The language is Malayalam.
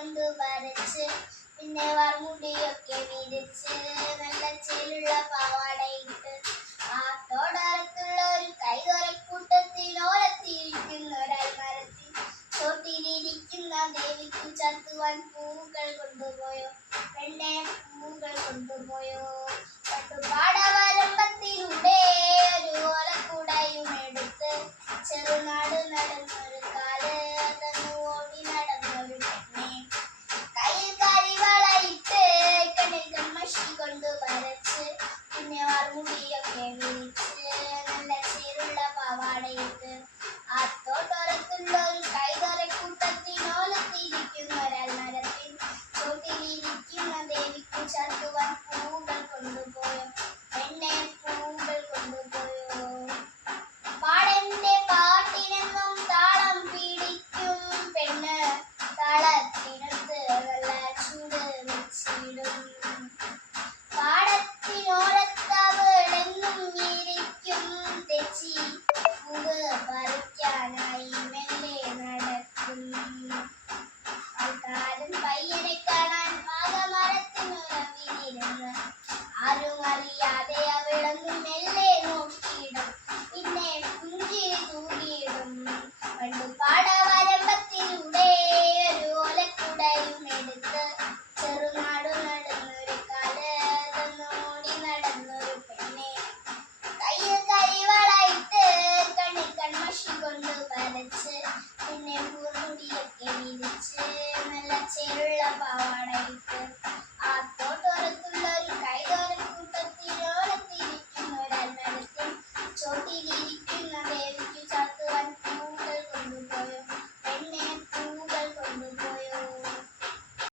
കൊണ്ട് വരച്ച് പിന്നെ വർമുടിയൊക്കെ വിരിച്ച് നല്ല ചേലുള്ള പാവാടയിട്ട് ആ തോടത്തുള്ള ഒരു കൈതോരക്കൂട്ടത്തിൽ ഓലത്തിയിരിക്കുന്ന ഒരൽമരത്തിൽ ചോട്ടിലിരിക്കുന്ന ദേവിക്കു ചത്തുവാൻ പൂക്കൾ കൊണ്ടുപോയോ പെണ്ണെ പൂക്കൾ കൊണ്ടുപോയോ പട്ടുപാടവരമ്പത്തിലൂടെ ഒരു ഓലക്കൂടയും എടുത്ത് ചെറുനാട് നടന്നൊരു കാല് തന്നു ഓടി നടന്നൊരു പെണ്ണെ കയ്യിൽ കരിവളയിട്ട് കണ്ണിൽ കൺമഷി കൊണ്ട് വരച്ച് പിന്നെ വർമുടിയൊക്കെ വിരിച്ച് നല്ല ചേരുള്ള പാവാടയിട്ട് ആ തോട്ടോരത്തുള്ള ഒരു കൈതോരക്കൂട്ടത്തിനോലത്തിരിക്കുന്ന ഒരൽമരത്തിൽ ചോട്ടിലിരിക്കുന്ന ദേവിക്കു ചത്തുവാൻ പൂക്കൾ കൊണ്ടുപോയോ പെണ്ണെ പൂക്കൾ കൊണ്ടുപോയോ പാടന്റെ പാട്ടിനെന്നും താളം പിടിക്കും പെണ്ണ് താളത്തിനൊത്ത് നല്ല ചൂട് വെച്ചിടും പാടത്തിനോരത്തവളെന്നും ഇരിക്കും തെച്ചി പൂവ് പറിക്കാനായി മെല്ലെ നടക്കും ആൾക്കാരൻ പയ്യനെ കാണാൻ പാകമരത്തിനുറവിലിരുന്ന് ആരും അറിയാതെ അവിടൊന്നും മെല്ലെ നോക്കിയിടും പിന്നെ പുഞ്ചിരി തൂകിയിടും പണ്ടുപാടവരമ്പത്തിലൂടെ ഒരു ഓലക്കുടയും എടുത്ത് ചെറുനാടു നടന്നൊരു കാല് തന്നോടി നടന്നൊരു പെണ്ണെ കയ്യിൽ കരിവളയിട്ട് കണ്ണിൽ കൺമഷി കൊണ്ട് വരച്ച് പിന്നെ പൂർമുടിയൊക്കെ വിരിച്ച് നല്ല ചേരുള്ള പാവാടയിട്ട് ആ തോട്ടോരത്തുള്ള ഒരു കൈതോരക്കൂട്ടത്തിനോലത്തിരിക്കുന്ന ഒരൽമരത്തിൽ ചോട്ടിലിരിക്കും